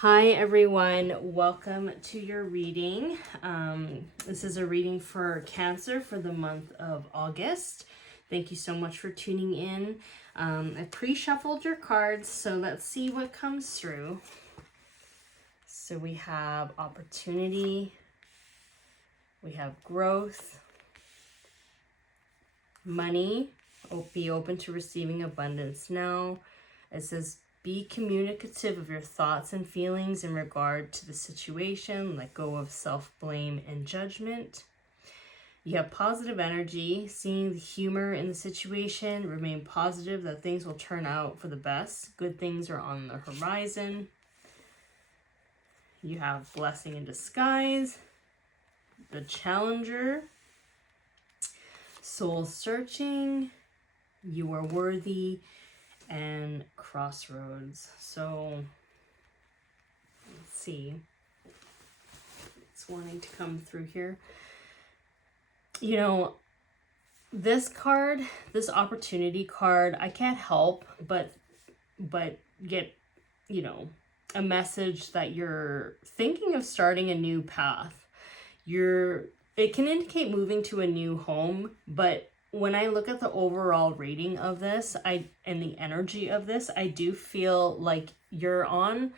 Hi everyone, welcome to your reading. This is a reading for Cancer for the month of August. Thank you so much for tuning in. I pre-shuffled your cards, so let's see what comes through. So we have opportunity, we have growth, money, be open to receiving abundance now. It says be communicative of your thoughts and feelings in regard to the situation. Let go of self-blame and judgment. You have positive energy, seeing the humor in the situation. Remain positive that things will turn out for the best. Good things are on the horizon. You have blessing in disguise, the challenger, soul searching, you are worthy, and crossroads. So let's see, it's wanting to come through here. You know, this card, this opportunity card, I can't help but get, you know, a message that you're thinking of starting a new path. It can indicate moving to a new home, but when I look at the overall rating of this, and the energy of this, I do feel like you're on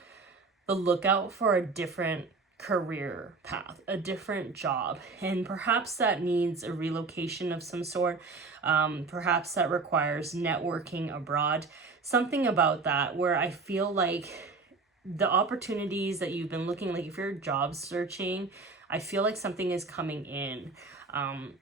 the lookout for a different career path, a different job, and perhaps that needs a relocation of some sort. Perhaps that requires networking abroad, something about that, where I feel like the opportunities that you've been looking, like if you're job searching, I feel like something is coming in.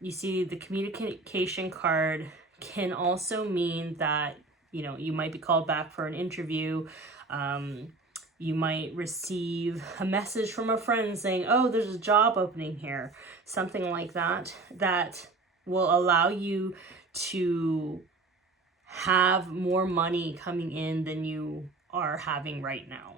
You see the communication card can also mean that, you know, you might be called back for an interview. You might receive a message from a friend saying, oh, there's a job opening here. Something like that, that will allow you to have more money coming in than you are having right now.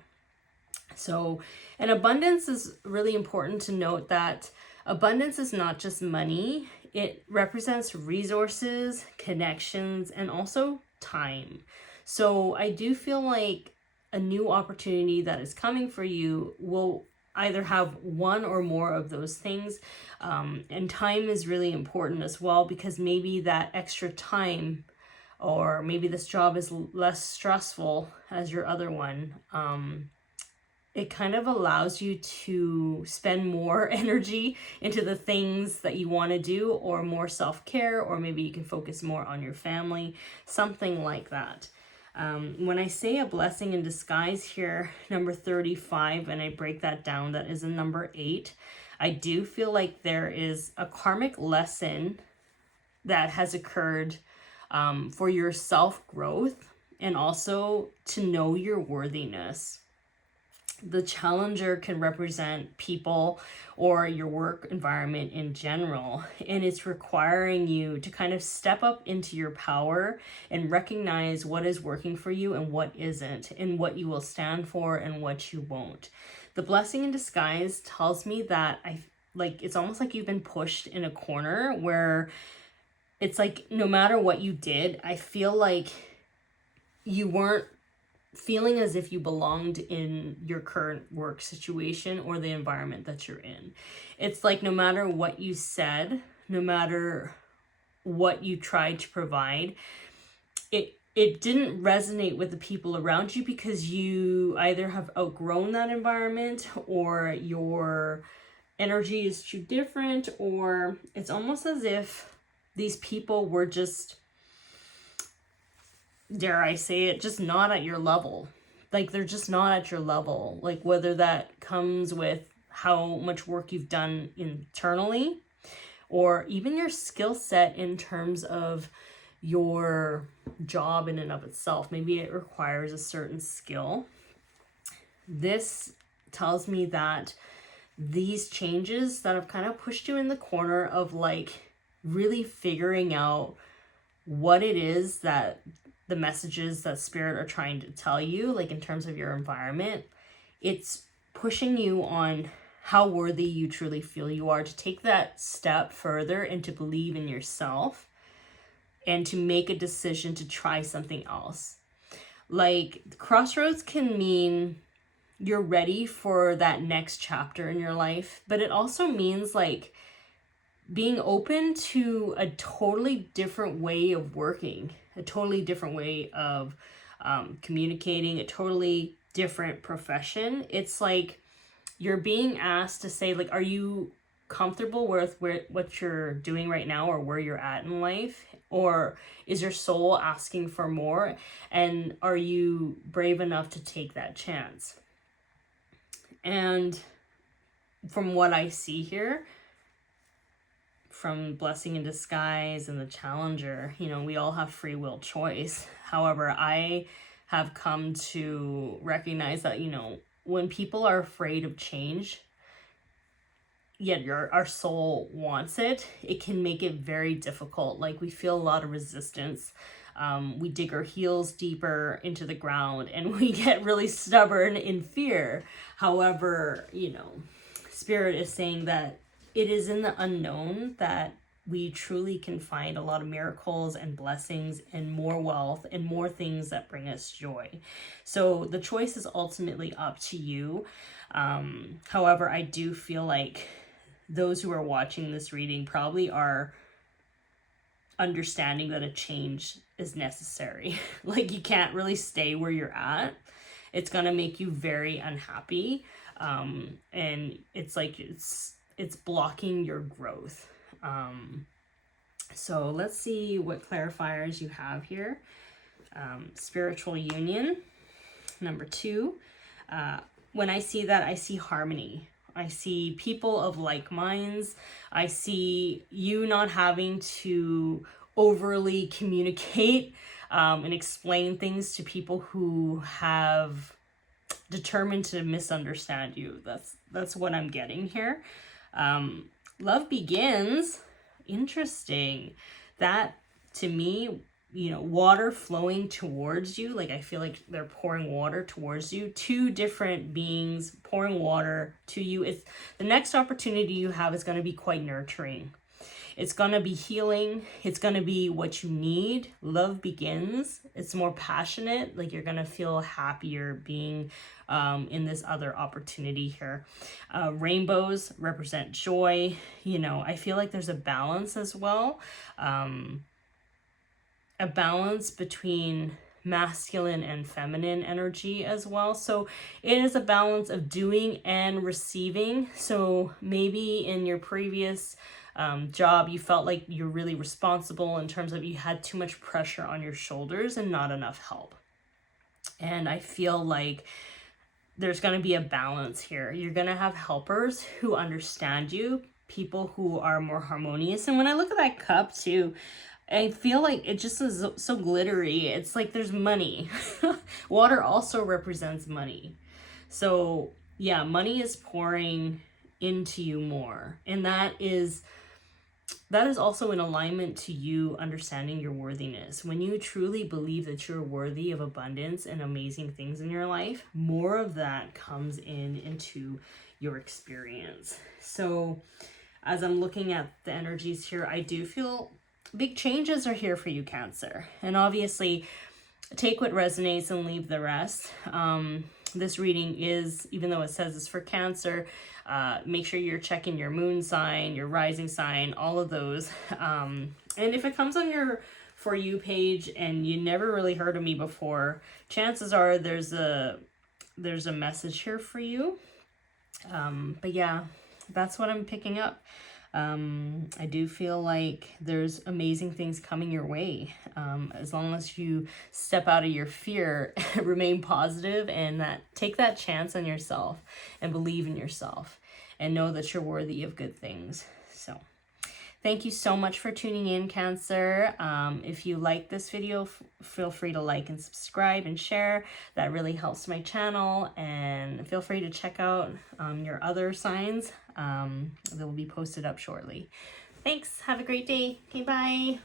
So, and abundance is really important to note that abundance is not just money. It represents resources, connections, and also time. So I do feel like a new opportunity that is coming for you will either have one or more of those things. And time is really important as well, because maybe that extra time, or maybe this job is less stressful as your other one. It kind of allows you to spend more energy into the things that you want to do, or more self-care, or maybe you can focus more on your family, something like that. When I say a blessing in disguise here, number 35, and I break that down, that is a number 8. I do feel like there is a karmic lesson that has occurred for your self-growth, and also to know your worthiness. The challenger can represent people or your work environment in general, and it's requiring you to kind of step up into your power and recognize what is working for you and what isn't, and what you will stand for and what you won't. The blessing in disguise tells me that it's almost like you've been pushed in a corner where it's like no matter what you did, I feel like you weren't feeling as if you belonged in your current work situation or the environment that you're in. It's like no matter what you said, no matter what you tried to provide, it didn't resonate with the people around you, because you either have outgrown that environment, or your energy is too different, or it's almost as if these people were just, dare I say it, just not at your level. Like they're just not at your level. Like whether that comes with how much work you've done internally, or even your skill set in terms of your job in and of itself. Maybe it requires a certain skill. This tells me that these changes that have kind of pushed you in the corner of like really figuring out what it is that the messages that spirit are trying to tell you, like in terms of your environment, it's pushing you on how worthy you truly feel you are, to take that step further and to believe in yourself and to make a decision to try something else. Like crossroads can mean you're ready for that next chapter in your life, but it also means like being open to a totally different way of working, a totally different way of communicating, a totally different profession. It's like you're being asked to say, like, are you comfortable with what you're doing right now or where you're at in life? Or is your soul asking for more? And are you brave enough to take that chance? And from what I see here, from Blessing in Disguise and the Challenger, you know, we all have free will choice. However, I have come to recognize that, you know, when people are afraid of change, yet our soul wants it, it can make it very difficult. Like, we feel a lot of resistance. We dig our heels deeper into the ground and we get really stubborn in fear. However, you know, Spirit is saying that it is in the unknown that we truly can find a lot of miracles and blessings and more wealth and more things that bring us joy. So the choice is ultimately up to you. However, I do feel like those who are watching this reading probably are understanding that a change is necessary. Like, you can't really stay where you're at. It's going to make you very unhappy. And it's like, it's blocking your growth. So let's see what clarifiers you have here. Spiritual union, number 2. When I see that, I see harmony. I see people of like minds. I see you not having to overly communicate and explain things to people who have determined to misunderstand you. That's what I'm getting here. Love begins. Interesting. That, to me, you know, water flowing towards you. Like, I feel like they're pouring water towards you. 2 different beings pouring water to you. It's the next opportunity you have is going to be quite nurturing. It's going to be healing. It's going to be what you need. Love begins. It's more passionate. Like, you're going to feel happier being in this other opportunity here. Rainbows represent joy. You know, I feel like there's a balance as well. A balance between masculine and feminine energy as well. So it is a balance of doing and receiving. So maybe in your previous job, you felt like you're really responsible in terms of you had too much pressure on your shoulders and not enough help. And I feel like there's going to be a balance here. You're going to have helpers who understand you, people who are more harmonious. And when I look at that cup too, I feel like it just is so glittery. It's like there's money. Water also represents money. So yeah, money is pouring into you more. And that is also in alignment to you understanding your worthiness. When you truly believe that you're worthy of abundance and amazing things in your life, more of that comes into your experience. So as I'm looking at the energies here, I do feel big changes are here for you, Cancer. And obviously, take what resonates and leave the rest. This reading is, even though it says it's for Cancer, make sure you're checking your moon sign, your rising sign, all of those. And if it comes on your For You page and you never really heard of me before, chances are there's a message here for you. But yeah, that's what I'm picking up. I do feel like there's amazing things coming your way. As long as you step out of your fear, remain positive, and take that chance on yourself and believe in yourself and know that you're worthy of good things. So thank you so much for tuning in, Cancer. If you like this video, feel free to like and subscribe and share. That really helps my channel. And feel free to check out your other signs. They will be posted up shortly. Thanks. Have a great day. Okay, bye.